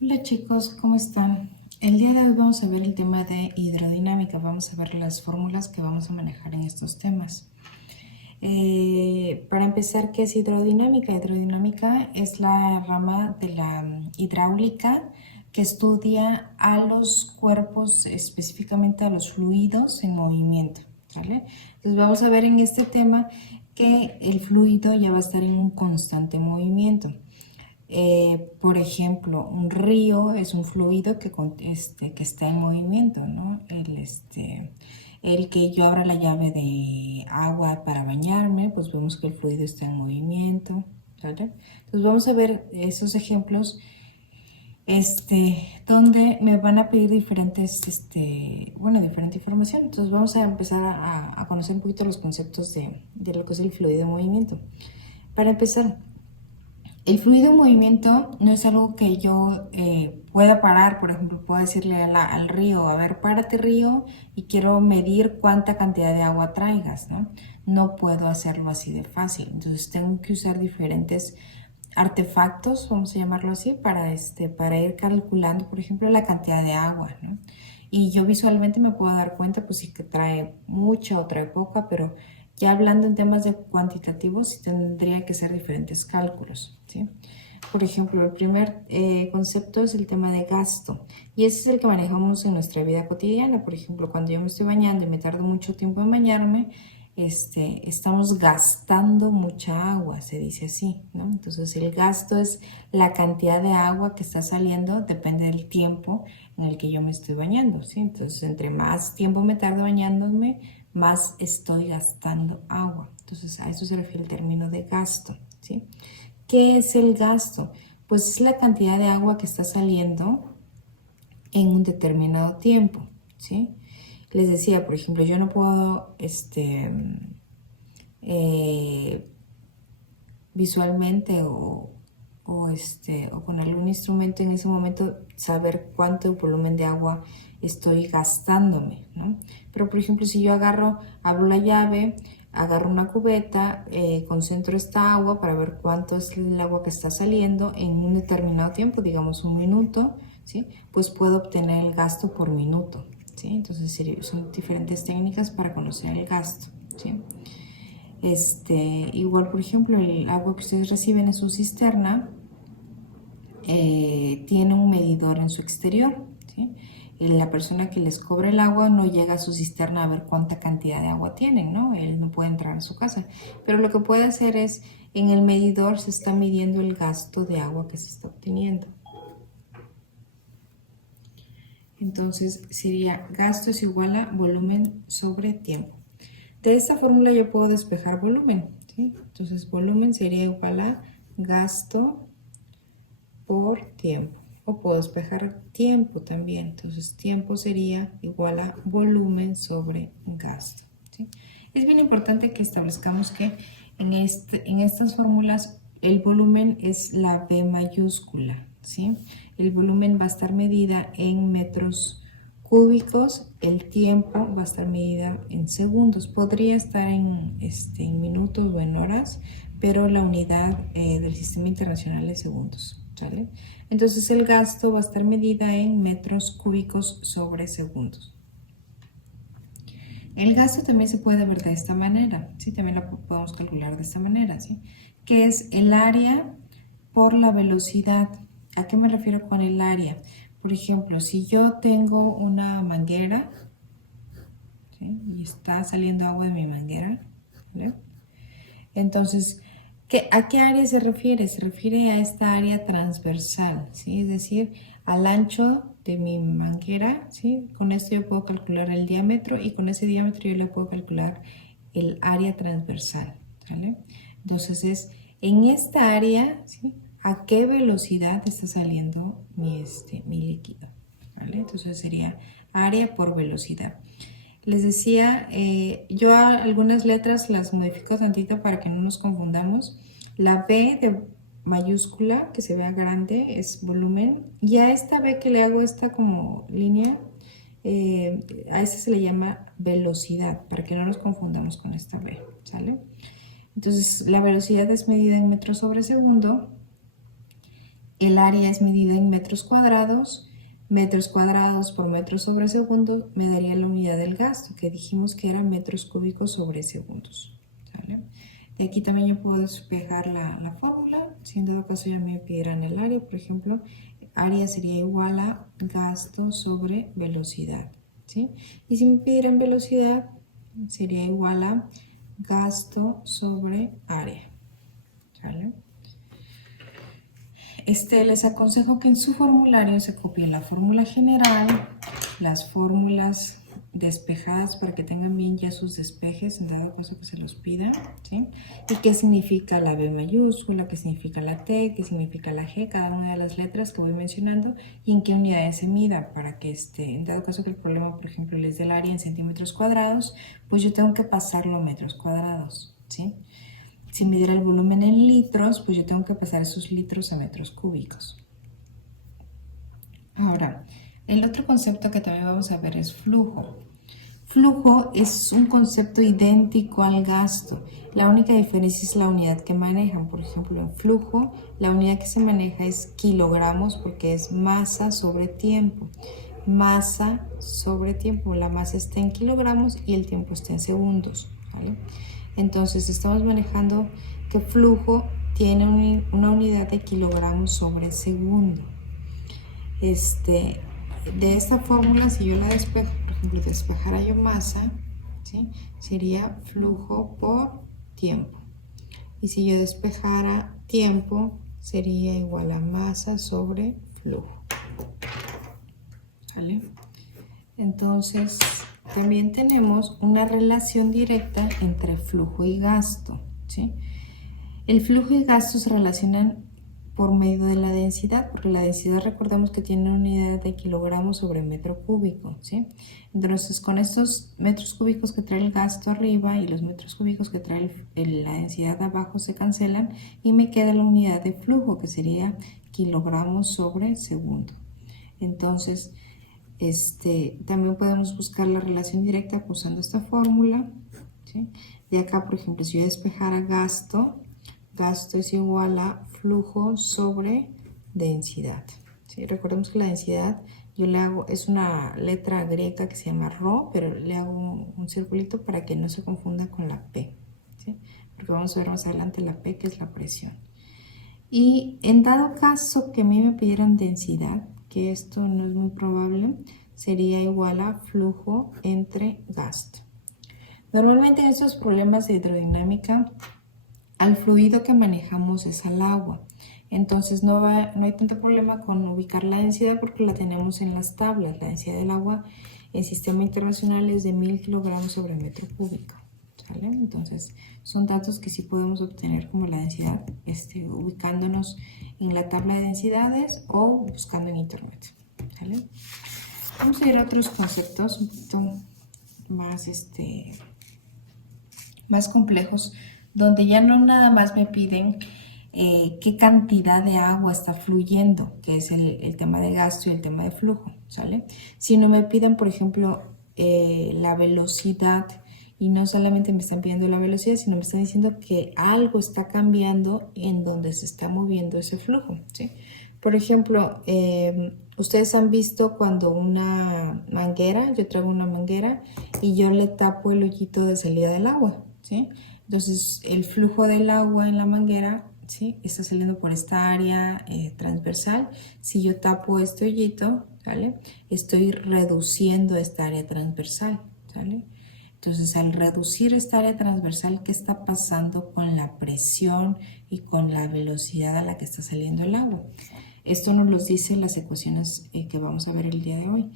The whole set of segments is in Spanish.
Hola chicos, ¿cómo están? El día de hoy vamos a ver el tema de hidrodinámica, vamos a ver las fórmulas que vamos a manejar en estos temas. Para empezar, ¿qué es hidrodinámica? Hidrodinámica es la rama de la hidráulica que estudia a los cuerpos, específicamente a los fluidos en movimiento, ¿vale? Entonces vamos a ver en este tema que el fluido ya va a estar en un constante movimiento. Por ejemplo, un río es un fluido que está en movimiento, ¿no? El que yo abra la llave de agua para bañarme, pues vemos que el fluido está en movimiento, ¿vale? Entonces vamos a ver esos ejemplos donde me van a pedir diferente información. Entonces vamos a empezar a conocer un poquito los conceptos de lo que es el fluido en movimiento. Para empezar, el fluido en movimiento no es algo que yo pueda parar. Por ejemplo, puedo decirle al río, a ver, párate río, y quiero medir cuánta cantidad de agua traigas, ¿no? No puedo hacerlo así de fácil. Entonces tengo que usar diferentes artefactos, vamos a llamarlo así, para ir calculando, por ejemplo, la cantidad de agua, ¿no? Y yo visualmente me puedo dar cuenta, pues si que trae mucha o trae poca, pero ya hablando en temas de cuantitativos, sí tendría que ser diferentes cálculos, ¿sí? Por ejemplo, el primer concepto es el tema de gasto, y ese es el que manejamos en nuestra vida cotidiana. Por ejemplo, cuando yo me estoy bañando y me tardo mucho tiempo en bañarme, estamos gastando mucha agua, se dice así, ¿no? Entonces el gasto es la cantidad de agua que está saliendo, depende del tiempo en el que yo me estoy bañando, ¿sí? Entonces entre más tiempo me tardo bañándome, más estoy gastando agua. Entonces a eso se refiere el término de gasto, ¿sí? ¿Qué es el gasto? Pues es la cantidad de agua que está saliendo en un determinado tiempo, ¿sí? Les decía, por ejemplo, yo no puedo eh, visualmente o con algún instrumento en ese momento saber cuánto volumen de agua estoy gastándome, ¿no? Pero por ejemplo, si yo abro la llave, agarro una cubeta, concentro esta agua para ver cuánto es el agua que está saliendo en un determinado tiempo, digamos un minuto, ¿sí? Pues puedo obtener el gasto por minuto, ¿sí? Entonces son diferentes técnicas para conocer el gasto, ¿sí? Igual, por ejemplo, el agua que ustedes reciben en su cisterna tiene un medidor en su exterior, ¿sí? La persona que les cobra el agua no llega a su cisterna a ver cuánta cantidad de agua tienen, ¿no? Él no puede entrar a su casa. Pero lo que puede hacer es, en el medidor se está midiendo el gasto de agua que se está obteniendo. Entonces sería gasto es igual a volumen sobre tiempo. De esta fórmula yo puedo despejar volumen, ¿sí? Entonces volumen sería igual a gasto por tiempo. O puedo despejar tiempo también. Entonces tiempo sería igual a volumen sobre gasto, ¿sí? Es bien importante que establezcamos que en estas fórmulas el volumen es la B mayúscula, ¿sí? El volumen va a estar medida en metros cúbicos, el tiempo va a estar medida en segundos, podría estar en minutos o en horas, pero la unidad del sistema internacional es segundos, ¿sale? Entonces el gasto va a estar medida en metros cúbicos sobre segundos. El gasto también se puede ver de esta manera, ¿sí? También lo podemos calcular de esta manera, ¿sí? Que es el área por la velocidad. ¿A qué me refiero con el área? Por ejemplo, si yo tengo una manguera, ¿sí? Y está saliendo agua de mi manguera, ¿vale? Entonces, ¿a qué área se refiere? Se refiere a esta área transversal, ¿sí? Es decir, al ancho de mi manguera, ¿sí? Con esto yo puedo calcular el diámetro, y con ese diámetro yo le puedo calcular el área transversal, ¿vale? Entonces es en esta área, ¿sí? ¿A qué velocidad está saliendo mi líquido? ¿Vale? Entonces sería área por velocidad. Les decía, yo algunas letras las modifico tantito para que no nos confundamos. La B de mayúscula, que se vea grande, es volumen. Y a esta B que le hago esta como línea, a esta se le llama velocidad, para que no nos confundamos con esta B, ¿sale? Entonces, la velocidad es medida en metros sobre segundo. el área es medida en metros cuadrados por metro sobre segundo me daría la unidad del gasto, que dijimos que era metros cúbicos sobre segundos. ¿Sale? De aquí también yo puedo despejar la fórmula. Si en dado caso ya me pidieran el área, por ejemplo, área sería igual a gasto sobre velocidad, ¿sí? Y si me pidieran velocidad, sería igual a gasto sobre área, ¿vale? Les aconsejo que en su formulario se copien la fórmula general, las fórmulas despejadas para que tengan bien ya sus despejes en dado caso que se los pida, ¿sí? Y qué significa la B mayúscula, qué significa la T, qué significa la G, cada una de las letras que voy mencionando y en qué unidades se mida para que en dado caso que el problema, por ejemplo, les dé el área en centímetros cuadrados, pues yo tengo que pasarlo a metros cuadrados, ¿sí? Si me diera el volumen en litros, pues yo tengo que pasar esos litros a metros cúbicos. Ahora, el otro concepto que también vamos a ver es flujo. Flujo es un concepto idéntico al gasto. La única diferencia es la unidad que manejan. Por ejemplo, en flujo, la unidad que se maneja es kilogramos porque es masa sobre tiempo. Masa sobre tiempo. La masa está en kilogramos y el tiempo está en segundos, ¿vale? Entonces, estamos manejando que flujo tiene una unidad de kilogramos sobre segundo. De esta fórmula, si yo la despejo, por ejemplo, despejara yo masa, ¿sí? Sería flujo por tiempo. Y si yo despejara tiempo, sería igual a masa sobre flujo. ¿Vale? Entonces, también tenemos una relación directa entre flujo y gasto, ¿sí? El flujo y gasto se relacionan por medio de la densidad, porque la densidad recordemos que tiene una unidad de kilogramos sobre metro cúbico, ¿sí? Entonces, con estos metros cúbicos que trae el gasto arriba y los metros cúbicos que trae la densidad abajo se cancelan y me queda la unidad de flujo, que sería kilogramos sobre segundo. Entonces, también podemos buscar la relación directa usando esta fórmula, ¿sí? De acá, por ejemplo, si yo despejara gasto es igual a flujo sobre densidad, ¿sí? Recordemos que la densidad yo le hago, es una letra griega que se llama ρ, pero le hago un circulito para que no se confunda con la P, ¿sí? Porque vamos a ver más adelante la P, que es la presión. Y en dado caso que a mí me pidieran densidad, que esto no es muy probable, sería igual a flujo entre gasto. Normalmente en estos problemas de hidrodinámica, al fluido que manejamos es al agua. Entonces no hay tanto problema con ubicar la densidad porque la tenemos en las tablas. La densidad del agua en sistema internacional es de 1000 kilogramos sobre metro cúbico, ¿sale? Entonces son datos que sí podemos obtener como la densidad ubicándonos en la tabla de densidades o buscando en internet, ¿sale? Vamos a ir a otros conceptos un poquito más complejos, donde ya no nada más me piden qué cantidad de agua está fluyendo, que es el tema de gasto y el tema de flujo, ¿sale? Sino me piden, por ejemplo, la velocidad, y no solamente me están pidiendo la velocidad, sino me están diciendo que algo está cambiando en donde se está moviendo ese flujo, ¿sí? Por ejemplo, ustedes han visto cuando una manguera, yo traigo una manguera y yo le tapo el hoyito de salida del agua, ¿sí? Entonces el flujo del agua en la manguera, ¿sí? Está saliendo por esta área transversal. Si yo tapo este hoyito, ¿vale? Estoy reduciendo esta área transversal, ¿vale? Entonces, al reducir esta área transversal, ¿qué está pasando con la presión y con la velocidad a la que está saliendo el agua? Esto nos lo dicen las ecuaciones que vamos a ver el día de hoy.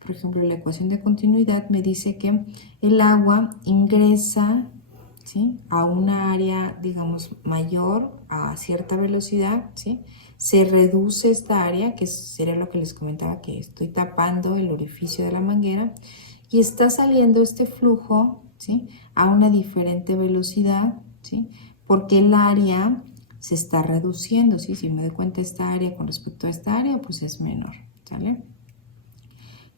Por ejemplo, la ecuación de continuidad me dice que el agua ingresa, ¿sí?, a una área, digamos, mayor a cierta velocidad, ¿sí? Se reduce esta área, que sería lo que les comentaba, que estoy tapando el orificio de la manguera, y está saliendo este flujo, ¿sí?, a una diferente velocidad, ¿sí?, porque el área se está reduciendo, ¿sí? Si me doy cuenta, esta área con respecto a esta área, pues es menor, ¿sale?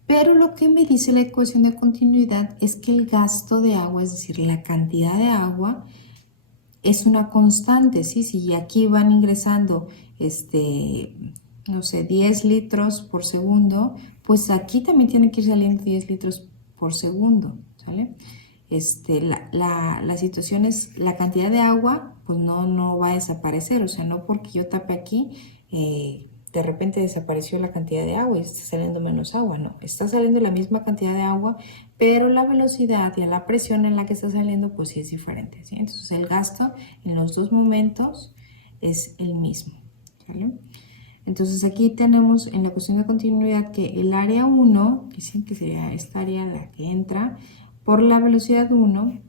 Pero lo que me dice la ecuación de continuidad es que el gasto de agua, es decir, la cantidad de agua, es una constante, ¿sí? Si aquí van ingresando, no sé, 10 litros por segundo, pues aquí también tiene que ir saliendo 10 litros por segundo, ¿sale? La situación es, la cantidad de agua, pues no va a desaparecer, o sea, no porque yo tape aquí, de repente desapareció la cantidad de agua y está saliendo menos agua, no, está saliendo la misma cantidad de agua, pero la velocidad y la presión en la que está saliendo, pues sí es diferente, ¿sí? Entonces el gasto en los dos momentos es el mismo, ¿vale? Entonces aquí tenemos en la cuestión de continuidad que el área 1, que sería esta área la que entra, por la velocidad 1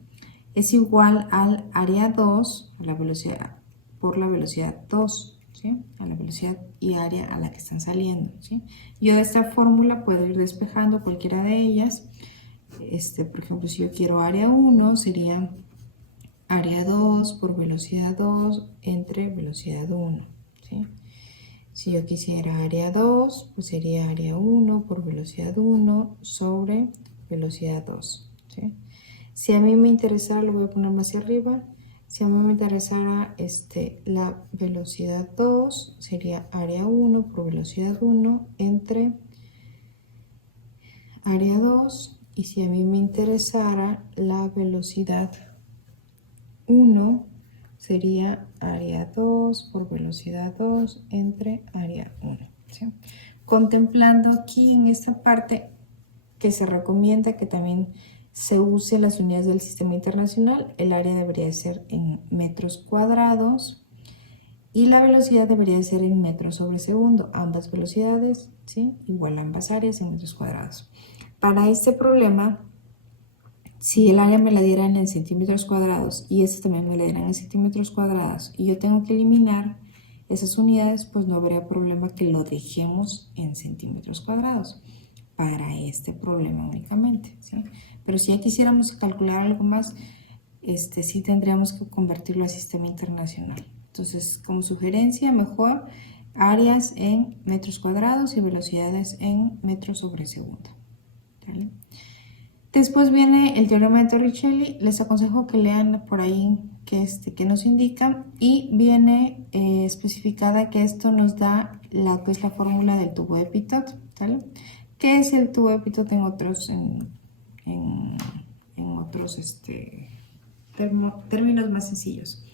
es igual al área 2 a la velocidad, por la velocidad 2, ¿sí? A la velocidad y área a la que están saliendo, ¿sí? Yo de esta fórmula puedo ir despejando cualquiera de ellas. Por ejemplo, si yo quiero área 1, sería área 2 por velocidad 2 entre velocidad 1, ¿sí? Si yo quisiera área 2, pues sería área 1 por velocidad 1 sobre velocidad 2, ¿sí? Si a mí me interesara, lo voy a poner más hacia arriba. Si a mí me interesara la velocidad 2, sería área 1 por velocidad 1 entre área 2. Y si a mí me interesara la velocidad 1, sería área 2 por velocidad 2 entre área 1, ¿sí? Contemplando aquí en esta parte que se recomienda que también se use las unidades del sistema internacional, el área debería ser en metros cuadrados y la velocidad debería ser en metros sobre segundo. Ambas velocidades, ¿sí? Igual ambas áreas en metros cuadrados. Para este problema, si el área me la dieran en centímetros cuadrados y este también me la dieran en centímetros cuadrados y yo tengo que eliminar esas unidades, pues no habría problema que lo dejemos en centímetros cuadrados para este problema únicamente, ¿sí? Pero si ya quisiéramos calcular algo más, sí tendríamos que convertirlo a sistema internacional. Entonces, como sugerencia, mejor áreas en metros cuadrados y velocidades en metros sobre segundo, ¿vale? Después viene el teorema de Torricelli. Les aconsejo que lean por ahí que nos indica, y viene especificada que esto nos da la fórmula del tubo de Pitot, ¿vale? ¿Qué es el tubo de Pitot en otros, términos más sencillos?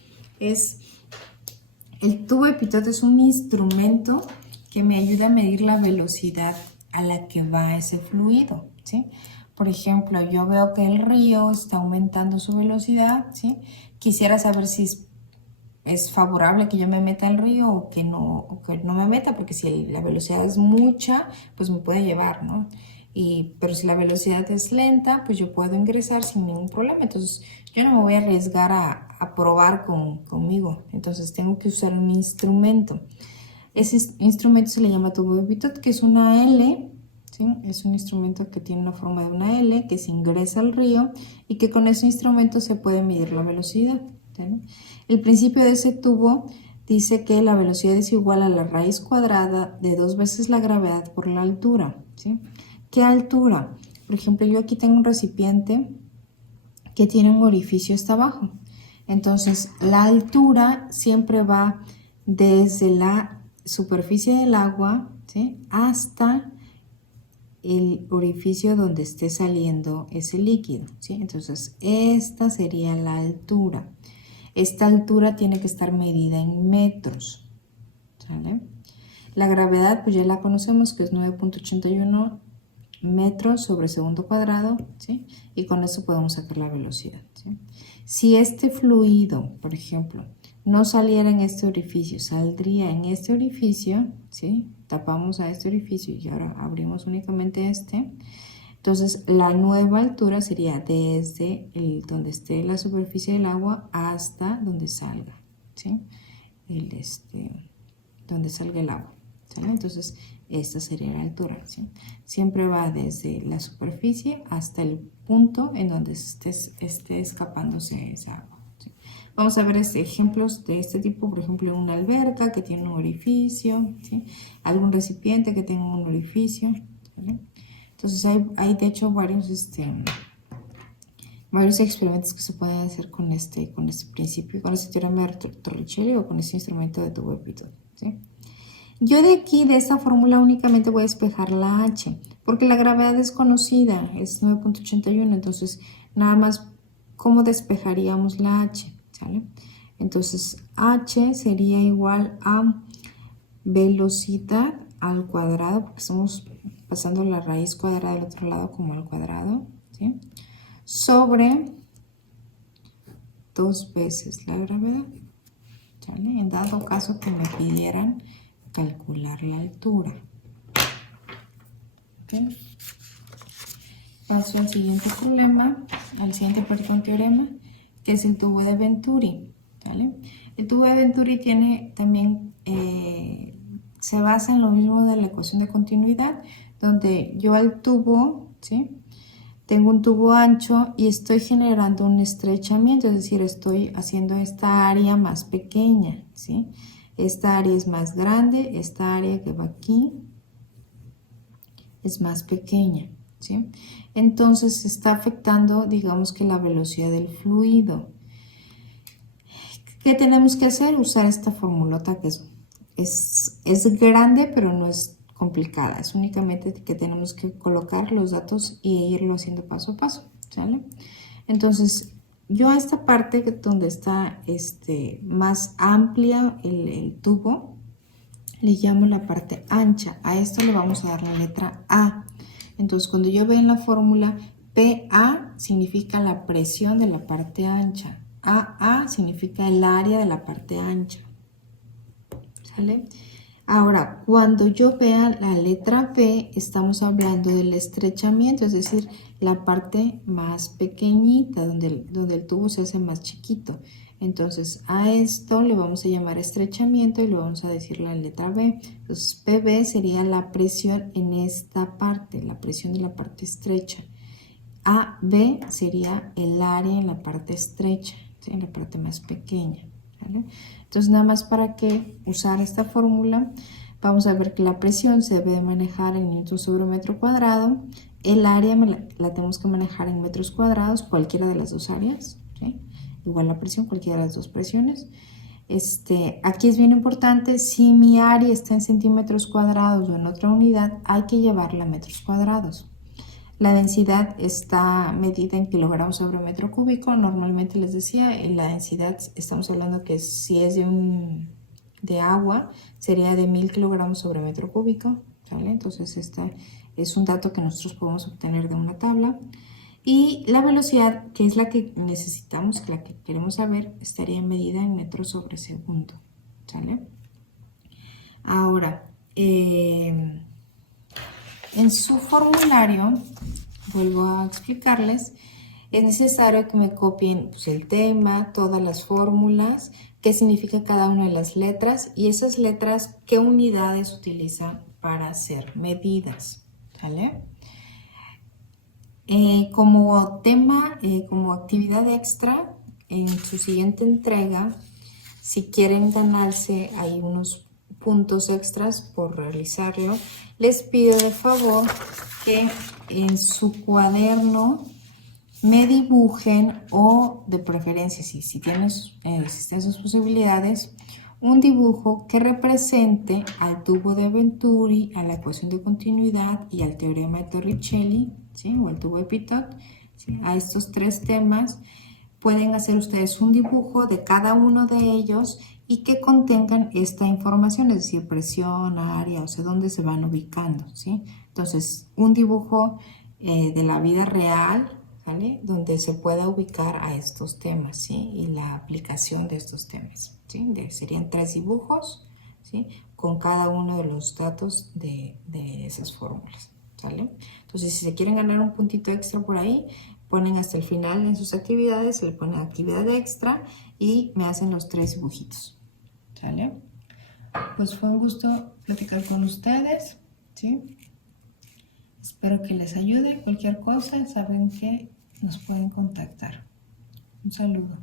El tubo de Pitot es un instrumento que me ayuda a medir la velocidad a la que va ese fluido, ¿sí? Por ejemplo, yo veo que el río está aumentando su velocidad, ¿sí? Quisiera saber si es favorable que yo me meta al río o que no me meta, porque si la velocidad es mucha, pues me puede llevar, ¿no? Pero si la velocidad es lenta, pues yo puedo ingresar sin ningún problema. Entonces, yo no me voy a arriesgar a probar conmigo. Entonces, tengo que usar un instrumento. Ese instrumento se le llama tubo de Pitot, que es una L, ¿sí? Es un instrumento que tiene una forma de una L, que se ingresa al río y que con ese instrumento se puede medir la velocidad, ¿sí? El principio de ese tubo dice que la velocidad es igual a la raíz cuadrada de 2 veces la gravedad por la altura, ¿sí? ¿Qué altura? Por ejemplo, yo aquí tengo un recipiente que tiene un orificio hasta abajo. Entonces, la altura siempre va desde la superficie del agua, ¿sí?, hasta el orificio donde esté saliendo ese líquido, ¿sí? Entonces, esta sería la altura. Esta altura tiene que estar medida en metros, ¿sale? La gravedad, pues ya la conocemos, que es 9.81 metros sobre segundo cuadrado, ¿sí? Y con eso podemos sacar la velocidad, ¿sí? Si este fluido, por ejemplo, no saliera en este orificio, saldría en este orificio, ¿sí? Tapamos a este orificio y ahora abrimos únicamente este. Entonces, la nueva altura sería desde donde esté la superficie del agua hasta donde salga, ¿sí? Donde salga el agua, ¿sí? Entonces, esta sería la altura, ¿sí? Siempre va desde la superficie hasta el punto en donde esté escapándose esa agua, ¿sí? Vamos a ver ejemplos de este tipo, por ejemplo, una alberca que tiene un orificio, ¿sí? Algún recipiente que tenga un orificio, ¿sí? Entonces hay de hecho varios varios experimentos que se pueden hacer con este principio, con este teorema de Torricelli o con este instrumento de tubo de Pitot, ¿sí? Yo de aquí, de esta fórmula, únicamente voy a despejar la H, porque la gravedad es conocida, es 9.81, entonces nada más, ¿cómo despejaríamos la H? ¿Sale? Entonces, H sería igual a velocidad al cuadrado, porque estamos pasando la raíz cuadrada del otro lado como al cuadrado, ¿sí? Sobre 2 veces la gravedad, ¿sale? En dado caso que me pidieran calcular la altura. ¿Okay? Paso al siguiente problema, al siguiente teorema, que es el tubo de Venturi, ¿vale? El tubo de Venturi tiene también, se basa en lo mismo de la ecuación de continuidad, donde yo al tubo, ¿sí? Tengo un tubo ancho y estoy generando un estrechamiento, es decir, estoy haciendo esta área más pequeña, ¿sí? Esta área es más grande, esta área que va aquí es más pequeña, ¿sí? Entonces se está afectando, digamos que la velocidad del fluido. ¿Qué tenemos que hacer? Usar esta formulota que es grande, pero no es complicada. Es únicamente que tenemos que colocar los datos y irlo haciendo paso a paso, ¿sale? Entonces, yo a esta parte donde está más amplia el tubo, le llamo la parte ancha. A esto le vamos a dar la letra A. Entonces, cuando yo veo en la fórmula, PA significa la presión de la parte ancha. AA significa el área de la parte ancha. ¿Sale? Ahora, cuando yo vea la letra B, estamos hablando del estrechamiento, es decir, la parte más pequeñita, donde el tubo se hace más chiquito. Entonces, a esto le vamos a llamar estrechamiento y le vamos a decir la letra B. Entonces, PB sería la presión en esta parte, la presión de la parte estrecha. AB sería el área en la parte estrecha, ¿sí? En la parte más pequeña, ¿vale? Entonces, nada más para que usar esta fórmula, vamos a ver que la presión se debe manejar en newton sobre metro cuadrado. El área la tenemos que manejar en metros cuadrados, cualquiera de las dos áreas, ¿sí? Igual la presión, cualquiera de las dos presiones. Aquí es bien importante, si mi área está en centímetros cuadrados o en otra unidad, hay que llevarla a metros cuadrados. La densidad está medida en kilogramos sobre metro cúbico. Normalmente les decía, en la densidad estamos hablando que si es de agua, sería de 1000 kilogramos sobre metro cúbico, ¿vale? Entonces este es un dato que nosotros podemos obtener de una tabla. Y la velocidad, que es la que necesitamos, la que queremos saber, estaría medida en metros sobre segundo, ¿vale? Ahora, en su formulario, vuelvo a explicarles, es necesario que me copien pues, el tema, todas las fórmulas, qué significa cada una de las letras y esas letras, qué unidades utilizan para hacer medidas, ¿vale? Como tema, como actividad extra, en su siguiente entrega, si quieren ganarse ahí unos puntos extras por realizarlo, les pido de favor que en su cuaderno me dibujen o de preferencia, si tienes, existen sus posibilidades, un dibujo que represente al tubo de Venturi, a la ecuación de continuidad y al teorema de Torricelli, ¿sí? O al tubo de Pitot, ¿sí? A estos tres temas pueden hacer ustedes un dibujo de cada uno de ellos y que contengan esta información, es decir, presión, área, o sea, dónde se van ubicando, ¿sí? Entonces, un dibujo de la vida real, ¿vale? Donde se pueda ubicar a estos temas, ¿sí? Y la aplicación de estos temas, ¿sí? Serían 3 dibujos, ¿sí? Con cada uno de los datos de esas fórmulas, ¿sale? Entonces, si se quieren ganar un puntito extra por ahí, ponen hasta el final en sus actividades, le ponen actividad extra y me hacen los 3 dibujitos, ¿sale? Pues fue un gusto platicar con ustedes, ¿sí? Espero que les ayude. Cualquier cosa, saben que nos pueden contactar. Un saludo.